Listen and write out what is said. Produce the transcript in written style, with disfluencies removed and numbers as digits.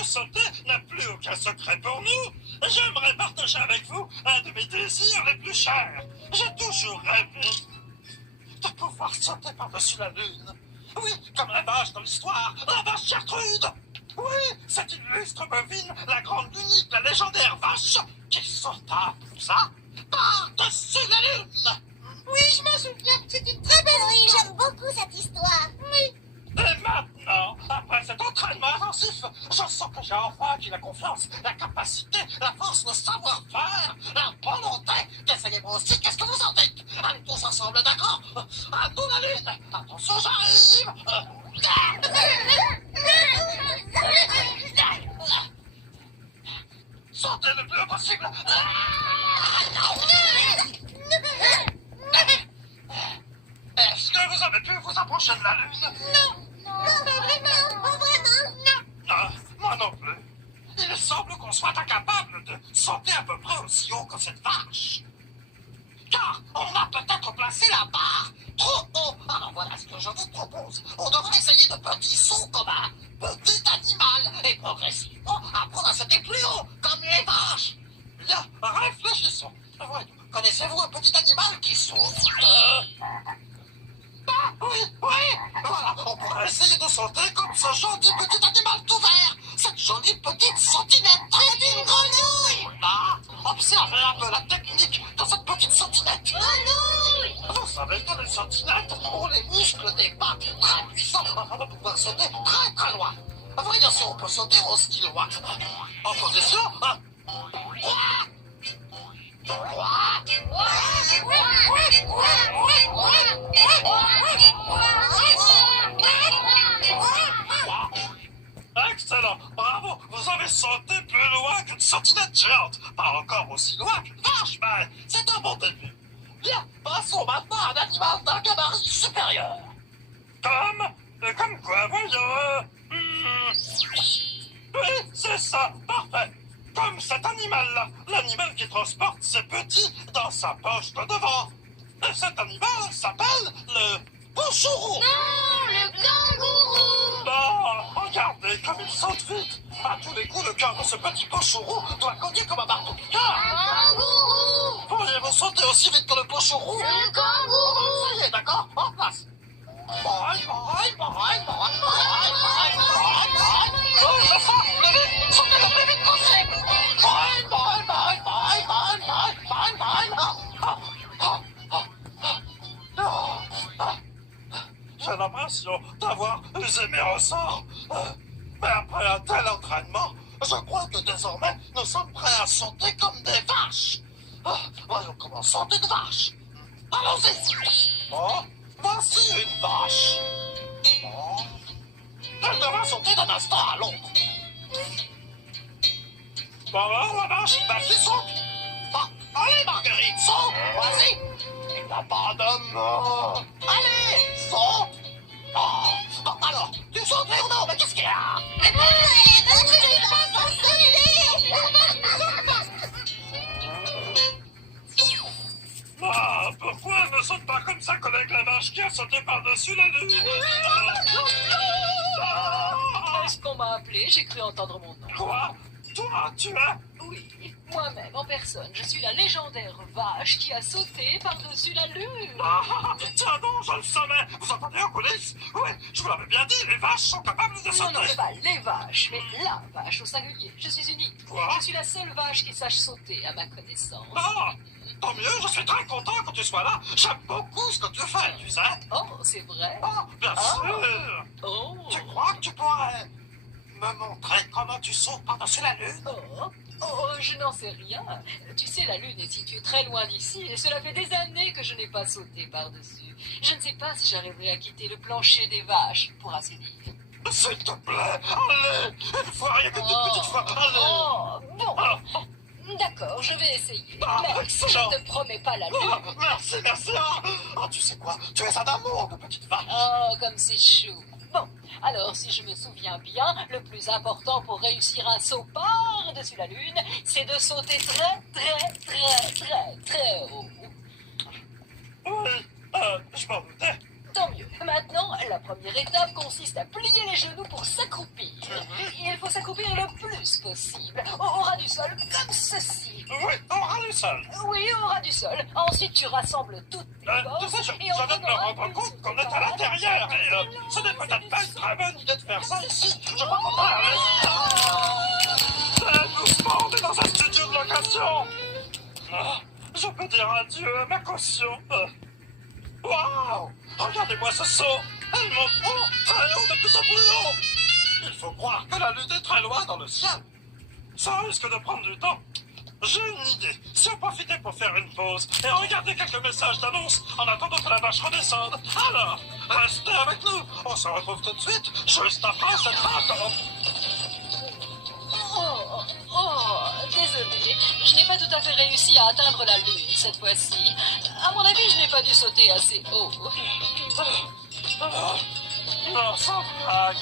que sauter n'a plus aucun secret pour nous. J'aimerais partager avec vous un de mes désirs les plus chers. J'ai toujours rêvé de pouvoir sauter par-dessus la lune. Oui, comme la vache dans l'histoire, la vache Gertrude. Oui, cette illustre bovine, la grande, l'unique, la légendaire vache qui sauta, ça, par-dessus la lune. Oui, je m'en souviens, c'est une très belle Oui, histoire. j'aime beaucoup cette histoire. Oui. Et maintenant, après cet entraînement intensif, je sens que j'ai enfin acquis la confiance, la capacité, la force, le savoir-faire, la volonté d'essayer moi aussi. Qu'est-ce que vous en dites? Allez tous ensemble, d'accord? À nous la lune. Attention, j'arrive. Sortez le plus haut possible. Est-ce que vous avez pu vous approcher de la lune? Non, pas vraiment, pas vraiment. Ah, moi non plus. Il semble qu'on soit incapable de sauter à peu près aussi haut que cette vache. Car on a peut-être placé la barre trop haut. Alors voilà ce que je vous propose. On devrait essayer de petits sauts comme un petit animal et progressivement apprendre à sauter plus haut, comme les vaches. Bien, réfléchissons. Voyons, connaissez-vous un petit animal qui saute? Ah, oui, voilà, on pourrait essayer de sauter comme ce gentil petit animal tout vert, cette jolie petite sentinelle. C'est une grenouille. Ah, observez un peu la technique de cette petite sentinelle. Grenouille. Vous savez que les sentinelles ont les muscles des pattes très puissants afin de pouvoir sauter très très loin. Voyons si on peut sauter aussi loin. En position, excellent, bravo, vous avez sauté plus loin qu'une sentinelle géante. Pas encore aussi loin qu'une vache, mais c'est un bon début. Bien, passons maintenant à un animal d'un gabarit supérieur. Comme quoi, voyons. Oui, c'est ça, parfait. Comme cet animal-là, l'animal qui transporte ses petits dans sa poche de devant. Et cet animal s'appelle le pochourou. Non, le kangourou. Oh, regardez comme il saute vite. À tous les coups, le cœur de ce petit pochourou doit cogner comme un marteau-piqueur. Kangourou. Pourriez-vous sauter aussi vite que le pochourou? Le kangourou. Ça y est, d'accord, en place. Oh, je sens, plus vite, sautez le plus vite possible. J'ai l'impression d'avoir usé mes ressorts. Mais après un tel entraînement, je crois que désormais, nous sommes prêts à sauter comme des vaches. Voyons comment sauter de vache. Allons-y. Oh, voici une vache. Oh. Elle devra sauter d'un instant à l'autre. Bon, alors, la vache, vas-y, saute. Ah, allez, Marguerite, saute. Vas-y. Il n'a pas de mots. Allez, saute. Oh, alors, tu sautes, Léonard, mais qu'est-ce qu'il y a? Ah, pourquoi elle ne saute pas comme sa collègue la vache qui a sauté par-dessus la lune? Est-ce qu'on m'a appelé? J'ai cru entendre mon nom. Quoi? Toi, tu es? Oui, moi-même en personne. Je suis la légendaire vache qui a sauté par-dessus la lune. Ah, tiens donc, je le savais. Vous entendez en coulisses? Oui, je vous l'avais bien dit, les vaches sont capables de Non, sauter. non, pas les vaches, mais la vache au singulier. Je suis unique. Quoi? Je suis la seule vache qui sache sauter à ma connaissance. Ah, tant mieux, je suis très content que tu sois là. J'aime beaucoup ce que tu fais, tu sais. Oh, c'est vrai? Ah, bien Ah. sûr. Oh. Tu crois que tu pourrais me montrer comment tu sautes par-dessus la lune? Oh, je n'en sais rien. Tu sais, la Lune est située très loin d'ici et cela fait des années que je n'ai pas sauté par-dessus. Je ne sais pas si j'arriverai à quitter le plancher des vaches, pour ainsi dire. S'il te plaît, allez. Une fois, rien que une petite fois, allez. Oh, bon. Ah, D'accord, je vais essayer. Ah, Mais je excellent. ne te promets pas la ah, Lune. merci, merci. Ah, tu sais quoi? Tu es un amour de petite vache. Oh, comme c'est chou. Bon, alors si je me souviens bien, le plus important pour réussir un saut par-dessus la Lune, c'est de sauter très, très, très, très, très haut. Oui, je m'en doutais. Tant mieux. Maintenant, la première étape consiste à plier les genoux pour s'accroupir. Il faut faut s'accroupir le plus possible. Au ras du sol, comme ceci. Oui, on ras le sol. Oui, au ras du sol. Ensuite, tu rassembles toutes tes Tu forces. sais, je et viens de me donnera rendre une compte qu'on est à séparade. l'intérieur et ce n'est peut-être pas une très bonne idée de faire ça ici. Je crois qu'on va rester. Doucement, on est dans un studio de location. Ah, je peux dire adieu à ma caution. Waouh! Regardez-moi ce saut! Elle monte haut, très haut, de plus en plus haut! Il faut croire que la lune est très loin dans le ciel. Ça risque de prendre du temps. J'ai une idée. Si on profitait pour faire une pause et regarder quelques messages d'annonce en attendant que la vache redescende, alors, restez avec nous. On se retrouve tout de suite, juste après cette rencontre. Désolé, je n'ai pas tout à fait réussi à atteindre la lune cette fois-ci. À mon avis, je n'ai pas dû sauter assez haut. Non, sans blague.